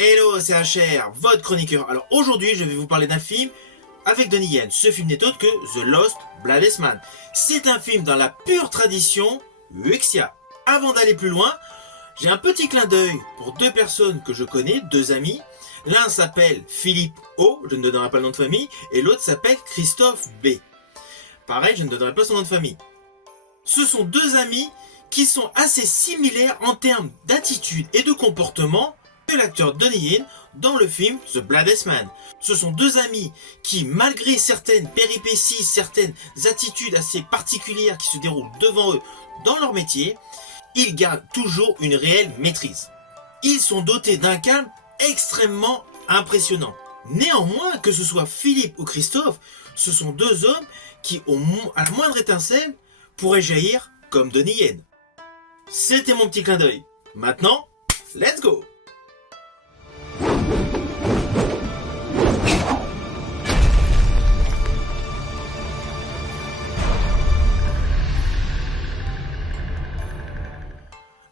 Hello, c'est HR, votre chroniqueur. Alors aujourd'hui, je vais vous parler d'un film avec Donnie Yen. Ce film n'est autre que The Lost Bloodless Man. C'est un film dans la pure tradition Wuxia. Avant d'aller plus loin, j'ai un petit clin d'œil pour deux personnes que je connais, deux amis. L'un s'appelle Philippe O, je ne donnerai pas le nom de famille, et l'autre s'appelle Christophe B. Pareil, je ne donnerai pas son nom de famille. Ce sont deux amis qui sont assez similaires en termes d'attitude et de comportement que l'acteur Donnie Yen dans le film The Bloodless Man. Ce sont deux amis qui, malgré certaines péripéties, certaines attitudes assez particulières qui se déroulent devant eux dans leur métier, ils gardent toujours une réelle maîtrise. Ils sont dotés d'un calme extrêmement impressionnant. Néanmoins, que ce soit Philippe ou Christophe, ce sont deux hommes qui, à la moindre étincelle, pourraient jaillir comme Donnie Yen. C'était mon petit clin d'œil. Maintenant, let's go!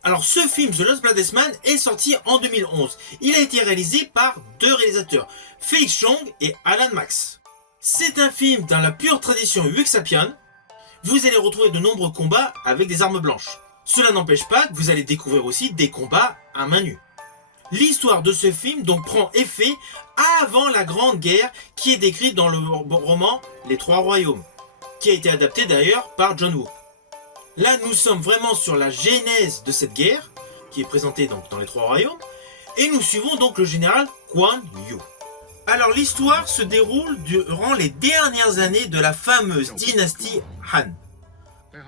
Alors ce film The Lost Bloodless Man est sorti en 2011. Il a été réalisé par deux réalisateurs, Felix Chong et Alan Max. C'est un film dans la pure tradition Wuxian. Vous allez retrouver de nombreux combats avec des armes blanches. Cela n'empêche pas que vous allez découvrir aussi des combats à main nue. L'histoire de ce film donc prend effet avant la Grande Guerre qui est décrite dans le roman Les Trois Royaumes, qui a été adapté d'ailleurs par John Woo. Là, nous sommes vraiment sur la genèse de cette guerre, qui est présentée donc dans les Trois Royaumes, et nous suivons donc le général Guan Yu. Alors l'histoire se déroule durant les dernières années de la fameuse dynastie Han.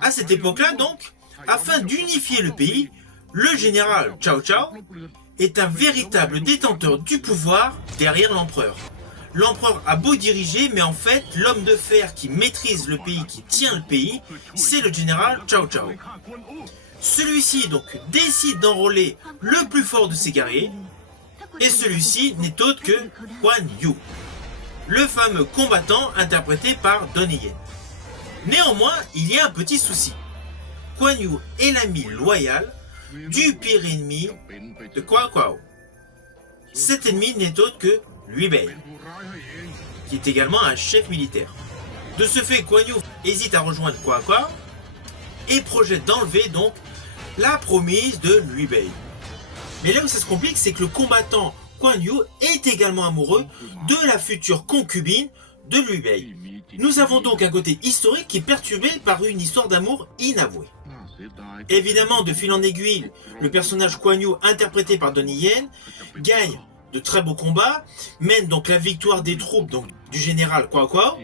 À cette époque-là donc, afin d'unifier le pays, le général Cao Cao est un véritable détenteur du pouvoir derrière l'empereur. L'empereur a beau diriger, mais en fait, l'homme de fer qui maîtrise le pays, qui tient le pays, c'est le général Cao Cao. Celui-ci donc décide d'enrôler le plus fort de ses guerriers, et celui-ci n'est autre que Guan Yu, le fameux combattant interprété par Donnie Yen. Néanmoins, il y a un petit souci. Guan Yu est l'ami loyal du pire ennemi de Cao Cao. Cet ennemi n'est autre que Liu Bei, qui est également un chef militaire. De ce fait, Guan Yu hésite à rejoindre Cao Cao et projette d'enlever donc la promise de Liu Bei. Mais là où ça se complique, c'est que le combattant Guan Yu est également amoureux de la future concubine de Liu Bei. Nous avons donc un côté historique qui est perturbé par une histoire d'amour inavouée. Évidemment, de fil en aiguille, le personnage Guan Yu, interprété par Donnie Yen, gagne de très beaux combats, mène donc la victoire des troupes donc, du général Cao Cao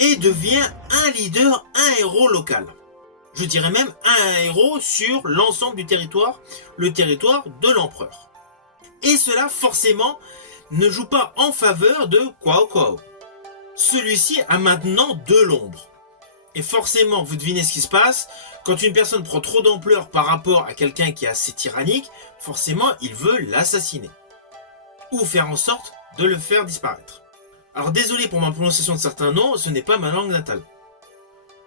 et devient un leader, un héros local. Je dirais même un héros sur l'ensemble du territoire, le territoire de l'empereur. Et cela forcément ne joue pas en faveur de Cao Cao. Celui-ci a maintenant de l'ombre. Et forcément, vous devinez ce qui se passe, quand une personne prend trop d'ampleur par rapport à quelqu'un qui est assez tyrannique, forcément il veut l'assassiner. Ou faire en sorte de le faire disparaître. Alors désolé pour ma prononciation de certains noms, ce n'est pas ma langue natale.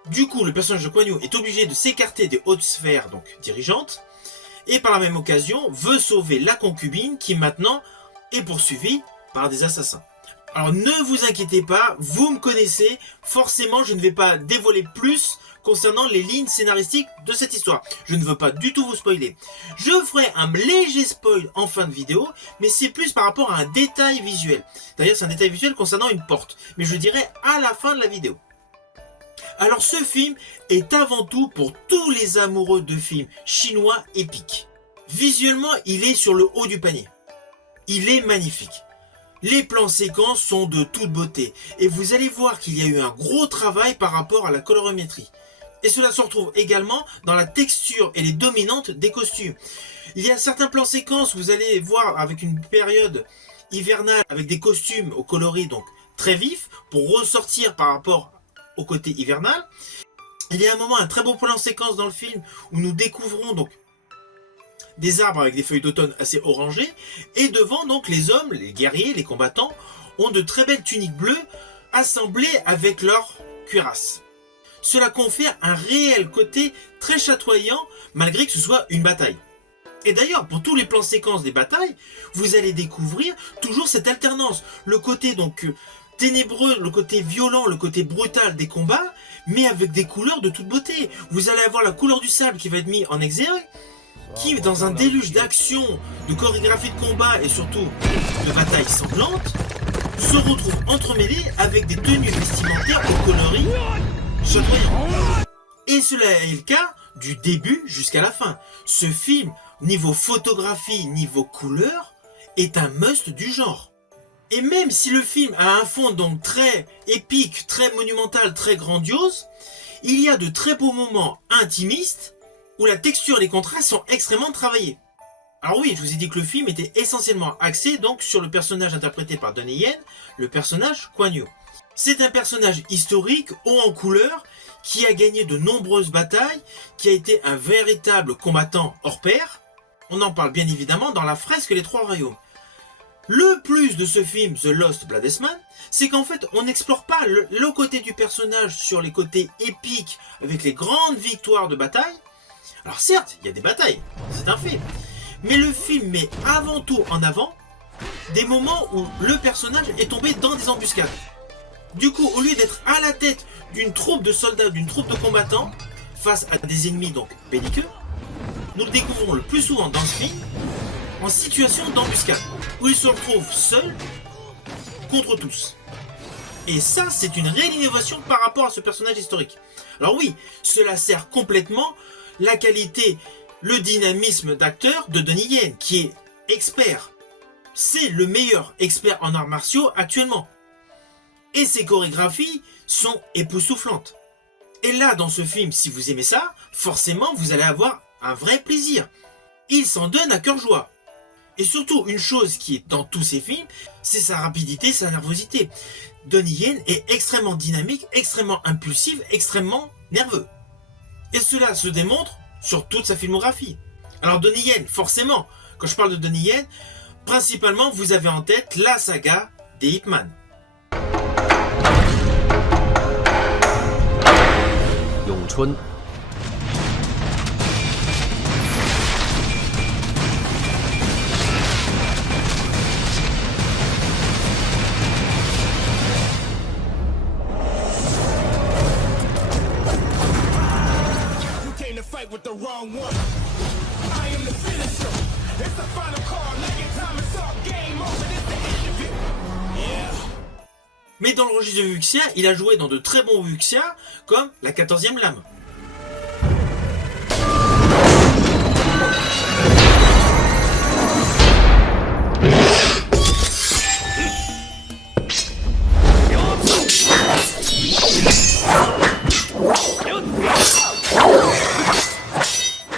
Du coup, le personnage de Guan Yu est obligé de s'écarter des hautes sphères donc dirigeantes, et par la même occasion veut sauver la concubine qui maintenant est poursuivie par des assassins. Alors ne vous inquiétez pas, vous me connaissez, forcément je ne vais pas dévoiler plus concernant les lignes scénaristiques de cette histoire. Je ne veux pas du tout vous spoiler. Je ferai un léger spoil en fin de vidéo, mais c'est plus par rapport à un détail visuel. D'ailleurs c'est un détail visuel concernant une porte, mais je le dirai à la fin de la vidéo. Alors ce film est avant tout pour tous les amoureux de films chinois épiques. Visuellement, il est sur le haut du panier. Il est magnifique. Les plans séquences sont de toute beauté et vous allez voir qu'il y a eu un gros travail par rapport à la colorimétrie. Et cela se retrouve également dans la texture et les dominantes des costumes. Il y a certains plans séquences, vous allez voir avec une période hivernale avec des costumes au coloris donc très vifs pour ressortir par rapport au côté hivernal. Il y a un moment, un très beau plan séquence dans le film où nous découvrons donc des arbres avec des feuilles d'automne assez orangées, et devant donc les hommes, les guerriers, les combattants ont de très belles tuniques bleues assemblées avec leur cuirasse. Cela confère un réel côté très chatoyant malgré que ce soit une bataille. Et d'ailleurs, pour tous les plans séquences des batailles, vous allez découvrir toujours cette alternance. Le côté donc ténébreux, le côté violent, le côté brutal des combats, mais avec des couleurs de toute beauté. Vous allez avoir la couleur du sable qui va être mis en exergue, qui, dans un déluge d'action, de chorégraphie de combat et surtout de batailles sanglantes, se retrouve entremêlé avec des tenues vestimentaires au coloris chatoyant. Et cela est le cas du début jusqu'à la fin. Ce film, niveau photographie, niveau couleur, est un must du genre. Et même si le film a un fond donc très épique, très monumental, très grandiose, il y a de très beaux moments intimistes où la texture et les contrastes sont extrêmement travaillés. Alors oui, je vous ai dit que le film était essentiellement axé donc sur le personnage interprété par Donnie Yen, le personnage Kuan Yu. C'est un personnage historique, haut en couleur, qui a gagné de nombreuses batailles, qui a été un véritable combattant hors pair. On en parle bien évidemment dans la fresque Les Trois Royaumes. Le plus de ce film, The Lost Bladesman, c'est qu'en fait, on n'explore pas le côté du personnage sur les côtés épiques, avec les grandes victoires de bataille. Alors certes, il y a des batailles, c'est un fait. Mais le film met avant tout en avant des moments où le personnage est tombé dans des embuscades. Du coup, au lieu d'être à la tête d'une troupe de soldats, d'une troupe de combattants, face à des ennemis donc belliqueux, nous le découvrons le plus souvent dans ce film en situation d'embuscade, où il se retrouve seul contre tous. Et ça, c'est une réelle innovation par rapport à ce personnage historique. Alors oui, cela sert complètement la qualité, le dynamisme d'acteur de Donnie Yen, qui est expert. C'est le meilleur expert en arts martiaux actuellement. Et ses chorégraphies sont époustouflantes. Et là, dans ce film, si vous aimez ça, forcément, vous allez avoir un vrai plaisir. Il s'en donne à cœur joie. Et surtout, une chose qui est dans tous ces films, c'est sa rapidité, sa nervosité. Donnie Yen est extrêmement dynamique, extrêmement impulsif, extrêmement nerveux. Et cela se démontre sur toute sa filmographie. Alors Donnie Yen, forcément, quand je parle de Donnie Yen, principalement vous avez en tête la saga des Ip Man. Yongchun. With the wrong one. I am the finisher. It's the final call. Like your time is up. Game over. This the end of it. Yeah. Mais dans le registre de Wuxia, il a joué dans de très bons Wuxia, comme la 14e lame.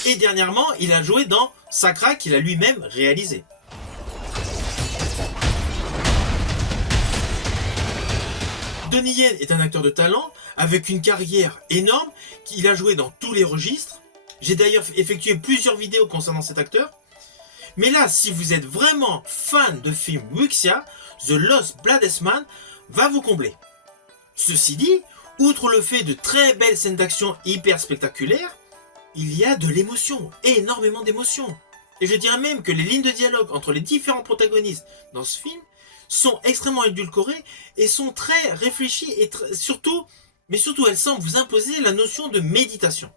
Et dernièrement, il a joué dans Sakra qu'il a lui-même réalisé. Donnie Yen est un acteur de talent, avec une carrière énorme, il a joué dans tous les registres. J'ai d'ailleurs effectué plusieurs vidéos concernant cet acteur. Mais là, si vous êtes vraiment fan de films Wuxia, The Lost Bladesman va vous combler. Ceci dit, outre le fait de très belles scènes d'action hyper spectaculaires, il y a de l'émotion, énormément d'émotion. Et je dirais même que les lignes de dialogue entre les différents protagonistes dans ce film sont extrêmement édulcorées et sont très réfléchies et surtout elles semblent vous imposer la notion de méditation.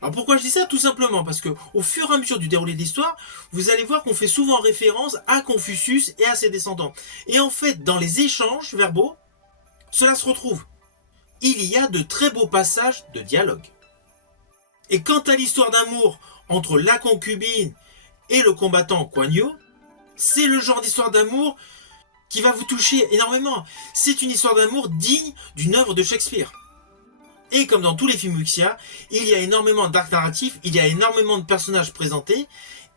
Alors pourquoi je dis ça? Tout simplement parce que au fur et à mesure du déroulé de l'histoire, vous allez voir qu'on fait souvent référence à Confucius et à ses descendants. Et en fait, dans les échanges verbaux, cela se retrouve. Il y a de très beaux passages de dialogue. Et quant à l'histoire d'amour entre la concubine et le combattant Kuan Yu, c'est le genre d'histoire d'amour qui va vous toucher énormément. C'est une histoire d'amour digne d'une œuvre de Shakespeare. Et comme dans tous les films Wuxia, il y a énormément d'arcs narratifs, il y a énormément de personnages présentés,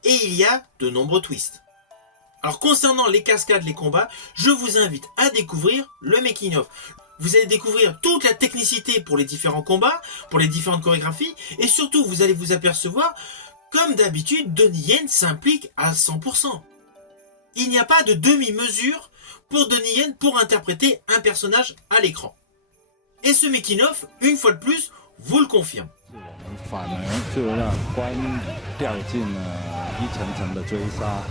et il y a de nombreux twists. Alors concernant les cascades, les combats, je vous invite à découvrir le making of. Vous allez découvrir toute la technicité pour les différents combats, pour les différentes chorégraphies, et surtout vous allez vous apercevoir, comme d'habitude, Donnie Yen s'implique à 100%. Il n'y a pas de demi-mesure pour Donnie Yen pour interpréter un personnage à l'écran. Et ce making-of, une fois de plus, vous le confirme. 反而就让关羽掉进了一层层的追杀。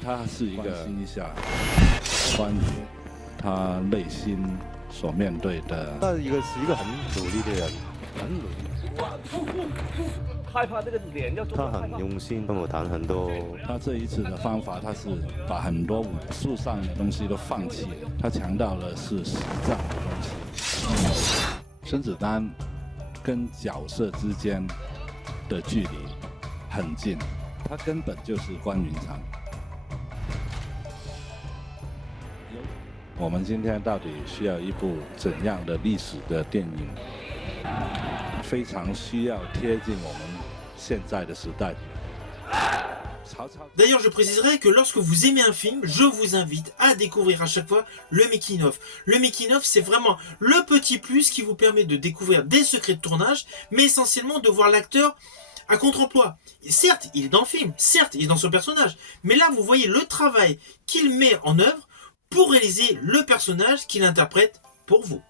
他是一个关心一下关于他内心所面对的。他是一个很努力的人，很努力。害怕这个脸要他很用心，跟我谈很多。他这一次的方法，他是把很多武术上的东西都放弃，他强调的是实战的东西。甄子丹跟角色之间的距离很近，他根本就是关云长。我们今天到底需要一部怎样的历史的电影？非常需要贴近我们现在的时代。D'ailleurs, je préciserai que lorsque vous aimez un film, je vous invite à découvrir à chaque fois le making-of. Le making-of, c'est vraiment le petit plus qui vous permet de découvrir des secrets de tournage, mais essentiellement de voir l'acteur à contre-emploi. Certes, il est dans le film, certes, il est dans son personnage, mais là, vous voyez le travail qu'il met en œuvre pour réaliser le personnage qu'il interprète pour vous.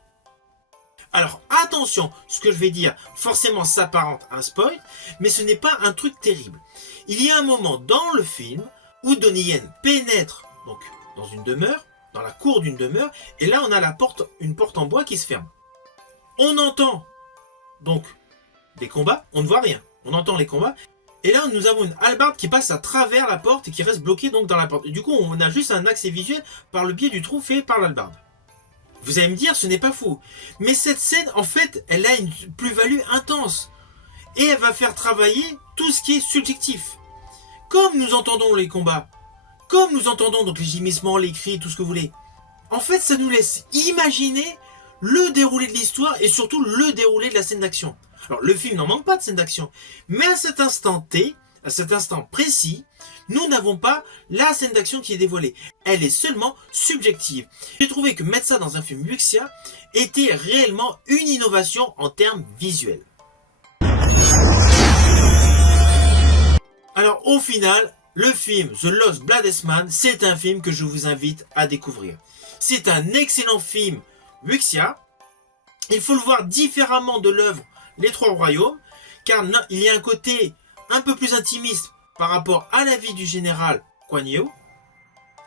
Alors attention, ce que je vais dire forcément s'apparente à un spoil, mais ce n'est pas un truc terrible. Il y a un moment dans le film où Donnie Yen pénètre donc dans une demeure, dans la cour d'une demeure, et là on a une porte en bois qui se ferme. On entend donc des combats, on ne voit rien, on entend les combats, et là nous avons une hallebarde qui passe à travers la porte et qui reste bloquée donc dans la porte. Et du coup on a juste un accès visuel par le biais du trou fait par l'hallebarde. Vous allez me dire, ce n'est pas faux. Mais cette scène, en fait, elle a une plus-value intense. Et elle va faire travailler tout ce qui est subjectif. Comme nous entendons les combats, comme nous entendons donc les gémissements, les cris, tout ce que vous voulez. En fait, ça nous laisse imaginer le déroulé de l'histoire et surtout le déroulé de la scène d'action. Alors, le film n'en manque pas de scène d'action. Mais à cet instant T, à cet instant précis, nous n'avons pas la scène d'action qui est dévoilée. Elle est seulement subjective. J'ai trouvé que mettre ça dans un film Wuxia était réellement une innovation en termes visuels. Alors au final, le film The Lost Bladesman, c'est un film que je vous invite à découvrir. C'est un excellent film Wuxia. Il faut le voir différemment de l'œuvre Les Trois Royaumes, car il y a un côté un peu plus intimiste par rapport à la vie du général Guan Yu,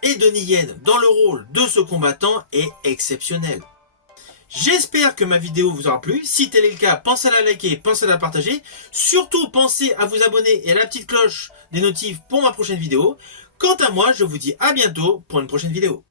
et Donnie Yen dans le rôle de ce combattant est exceptionnel. J'espère que ma vidéo vous aura plu. Si tel est le cas, pensez à la liker, pensez à la partager. Surtout, pensez à vous abonner et à la petite cloche des notifs pour ma prochaine vidéo. Quant à moi, je vous dis à bientôt pour une prochaine vidéo.